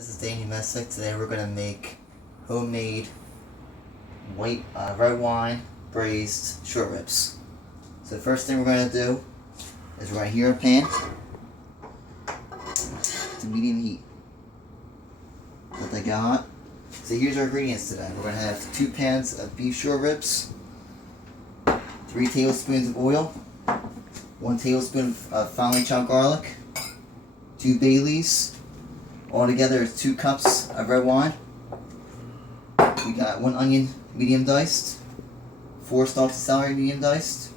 This is Danny Messick. Today we're going to make homemade white red wine braised short ribs. So the first thing we're going to do is we're going to heat our pan to medium heat. Let that get hot. So here's our ingredients today. We're going to have 2 pans of beef short ribs, 3 tablespoons of oil, 1 tablespoon of finely chopped garlic, 2 bay leaves. Altogether is 2 cups of red wine. We got 1 onion medium diced, 4 stalks of celery medium diced,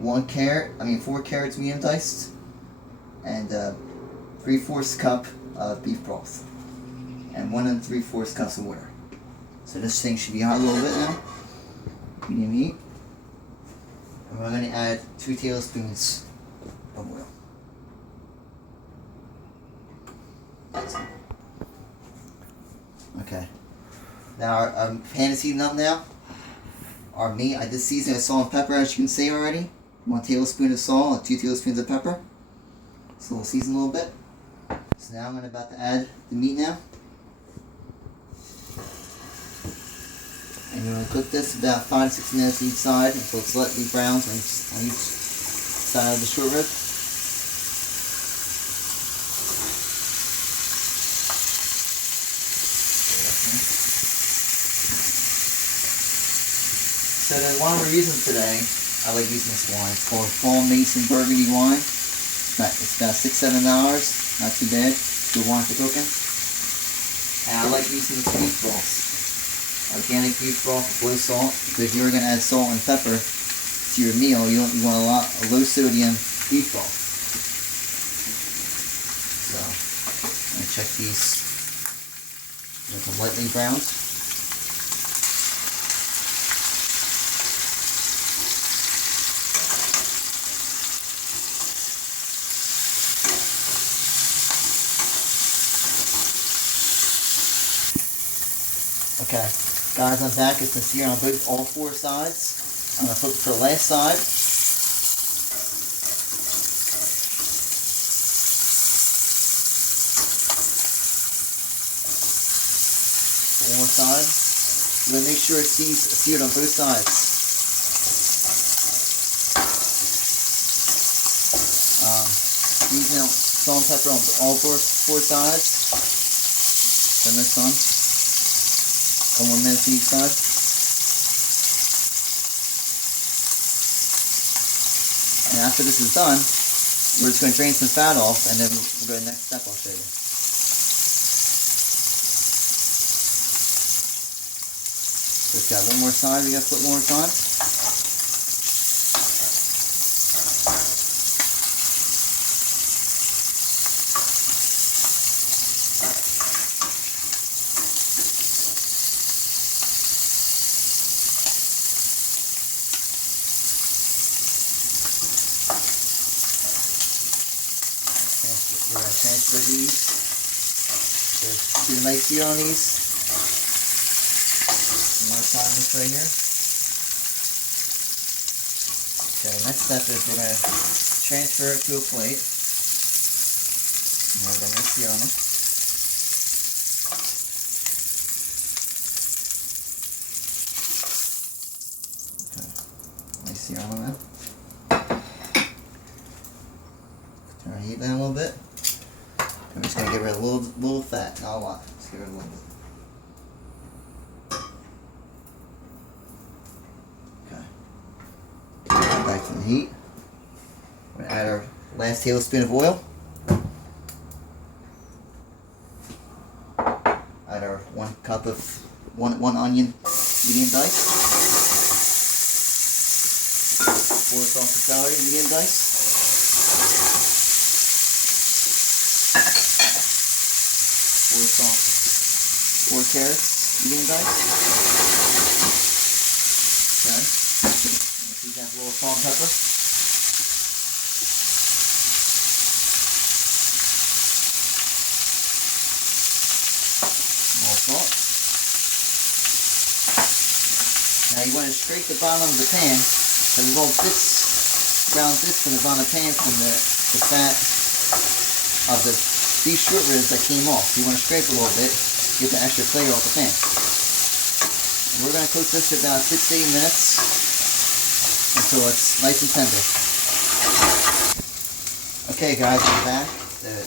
4 carrots medium diced, and 3/4 cup of beef broth, and 1 3/4 cups of water. So this thing should be hot a little bit now, medium heat. And we're going to add 2 tablespoons of oil. Okay, now our pan is heating up now. Our meat, I did season with salt and pepper, as you can see already. 1 tablespoon of salt and 2 tablespoons of pepper. So we'll season a little bit. So now I'm about to add the meat now. And we're going to cook this about 5 to 6 minutes each side until it's lightly browned on each side of the short rib. So the wine we're using today, I like using this wine. It's called Paul Mason Burgundy wine. It's about $6-7, not too bad. Good wine for cooking. And I like using this beef broth, organic beef broth with low salt. Because if you're going to add salt and pepper to your meal, you want a low sodium beef broth. So I'm going to check these. Make them lightly browned. Okay, guys, I'm back. It's been seared on all 4 sides. I'm going to flip it to the last side. One more side. You're going to make sure it's seared on both sides. Season salt and pepper on all 4 sides. Then this one. 1 minute to each side. And after this is done, we're just going to drain some fat off, and then we'll go to the next step I'll show you. So it's got 1 more side, we got to flip 1 more time. We're going to transfer these. There's 2 nice sear on these. One more side on this right here. Okay, next step is we're going to transfer it to a plate. And we're going to sear on them. Okay, nice sear on them now. Turn our heat down a little bit. I'm just going to get rid of a little fat, not a lot. Just get rid of a little bit. Okay. Back to the heat. We're going to add our last tablespoon of oil. Add our 1 cup of one onion medium diced. 4 stalks of celery medium diced. 4 carrots, medium diced. Okay. These have a little salt and pepper. More salt. Now you want to scrape the bottom of the pan, because there's little bits, brown bits in the bottom of the pan from the fat of the beef short ribs that came off. So you want to scrape a little bit, get the extra flavor off the pan. And we're going to cook this for about 6 to 8 minutes until it's nice and tender. Okay guys, we're back. The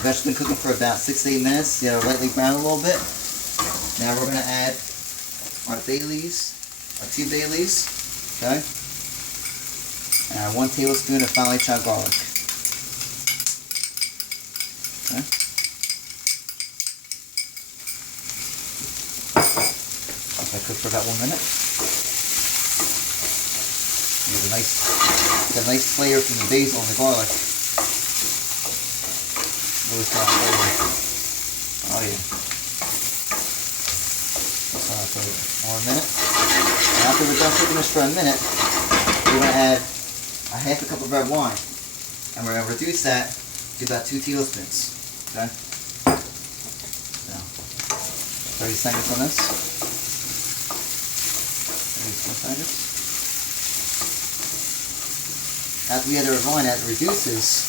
vegetables been cooking for about 6 to 8 minutes. You know, lightly brown a little bit. Now we're going to add our bay leaves, our 2 bay leaves, okay? And our 1 tablespoon of finely chopped garlic. Okay. Let that cook for about 1 minute. Get a nice flavor from the basil and the garlic. Really strong flavor. Oh yeah. Strong flavor. 1 minute. And after we're done cooking this for a minute, we're going to add a half a cup of red wine. And we're going to reduce that to about 2 tablespoons. Okay? So, 30 seconds on this. 30 seconds. After we add the red wine, as it reduces,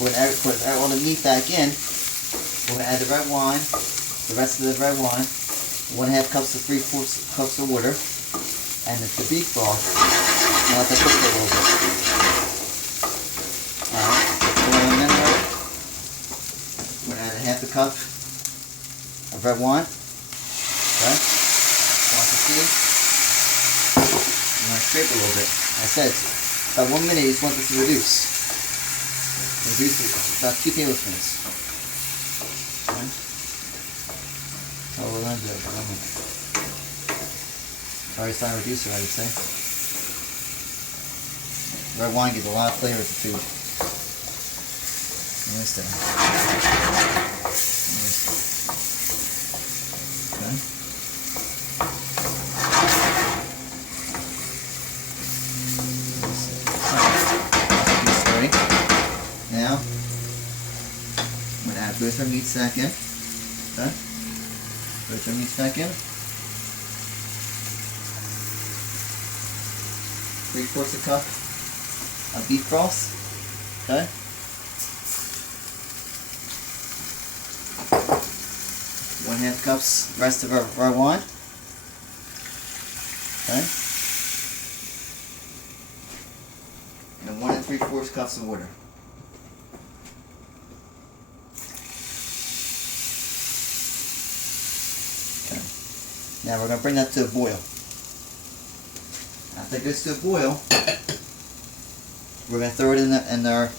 we're going to put all the meat back in. We're going to add the red wine, the rest of the red wine, 1/2 cups to 3/4 cups of water, and the beef broth. And let that cook for a little bit. Alright, for a minute. We're going to add a half a cup of red wine. Okay? Want to see? We're going to scrape a little bit. Like I said, about 1 minute, you just want this to reduce. Reduce it about 2 tablespoons. Okay? That's all we're going to do. 1 minute. Already starting to reduce it, I would say. Red wine gives a lot of flavor to food. Let me stay. Okay. Now, I'm going to add both our meats back in. Okay? Both our meats back in. 3/4 cup of beef broth. Okay? 1/2 cups, rest of our wine. Okay? And 1 3/4 cups of water. Now we're going to bring that to a boil. After it goes to a boil, we're going to throw it in our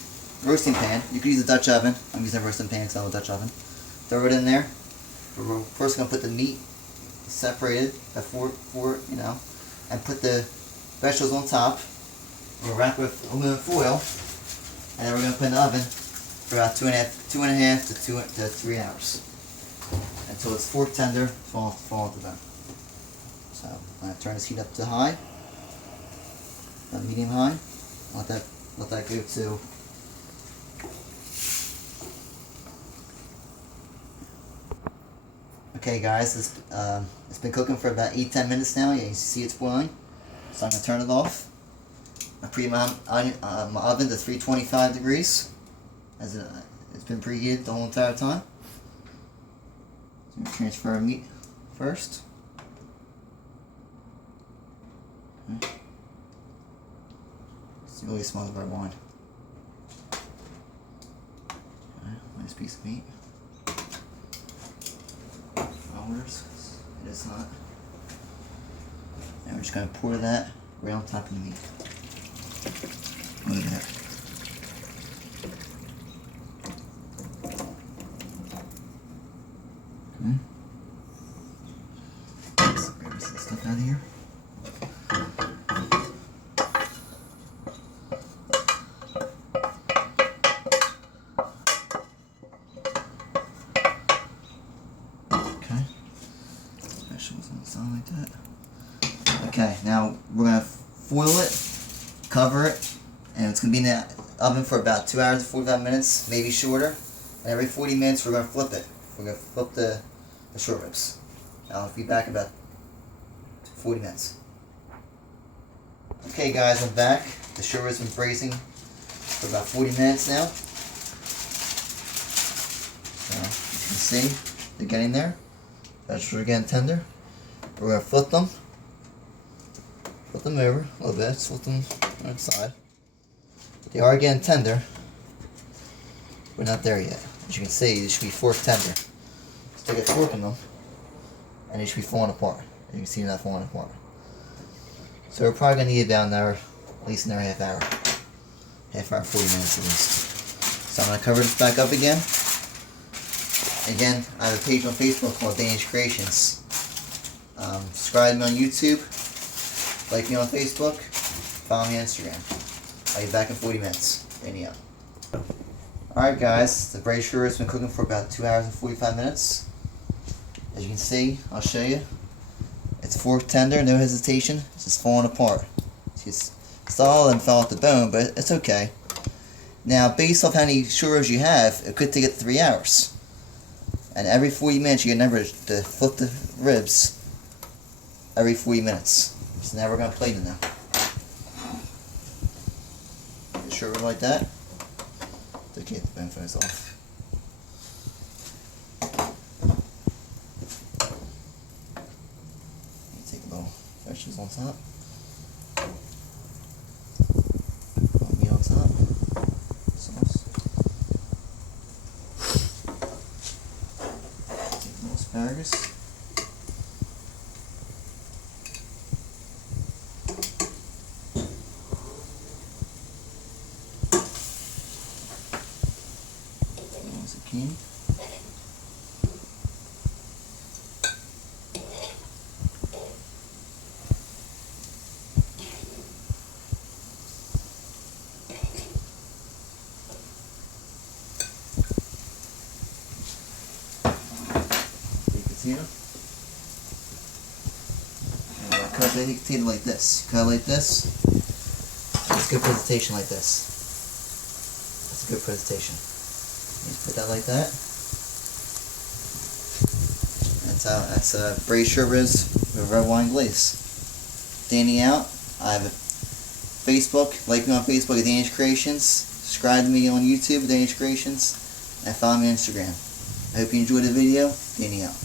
roasting pan. You can use a Dutch oven. I'm using a roasting pan because I have a Dutch oven. Throw it in there. We're first going to put the meat separated before, you know, and put the vegetables on top. We'll wrap it with aluminum foil, and then we're going to put it in the oven for about 2.5 to 3 hours until it's fork tender, fall to bone. So I'm going to turn this heat up to high, medium high. Let that go to okay, guys. It's been cooking for about 8-10 minutes now. Yeah, you can see it's boiling. So I'm going to turn it off. I preheat my oven to 325 degrees. As it's been preheated the whole entire time. So I'm going to transfer our meat first. Okay. It's really smell of our wine. Okay, nice piece of meat. Flowers. It is hot. And we're just going to pour that right on top of the meat. Look at that. Okay. Let's grab some stuff out of here. Okay. Vegetables on the side like that. Okay, now we're going to foil it, cover it, and it's going to be in the oven for about 2 hours to 45 minutes, maybe shorter. And every 40 minutes we're going to flip it. We're going to flip the short ribs. I'll be back in about 40 minutes. Okay guys, I'm back. The short ribs have been braising for about 40 minutes now. see, they're getting there. Vegetables are getting tender. We're going to flip them. Flip them over a little bit. Flip them on the side. They are getting tender. We're not there yet. As you can see, they should be fork tender. Stick a fork in them, and they should be falling apart. You can see they're not falling apart. So we're probably going to need about an hour, at least another half hour. Half hour, 40 minutes at least. So I'm going to cover this back up again. Again, I have a page on Facebook called Danish Creations. Subscribe me on YouTube, like me on Facebook, follow me on Instagram. I'll be back in 40 minutes. Danny out. Alright guys, the braised shrimp has been cooking for about 2 hours and 45 minutes. As you can see, I'll show you. It's fork tender, no hesitation. It's just falling apart. It's all of them fell off the bone, but it's okay. Now, based off how many short ribs you have, it could take it 3 hours. And every 40 minutes, you remember to flip the ribs every 40 minutes. So now we're going to plate it now. Get a short rib like that. It's okay, the bone falls off. Take a little vegetables on top. Meat on top. Sauce. Take a little asparagus. Zucchini. Potato. And cut the potato like this. Cut it like this. That's good presentation like this. That's a good presentation. Just put that like that. That's braised shrimp ribs with red wine glaze. Danny out. I have a Facebook. Like me on Facebook at Danish Creations. Subscribe to me on YouTube at Danish Creations. And follow me on Instagram. I hope you enjoyed the video. Danny out.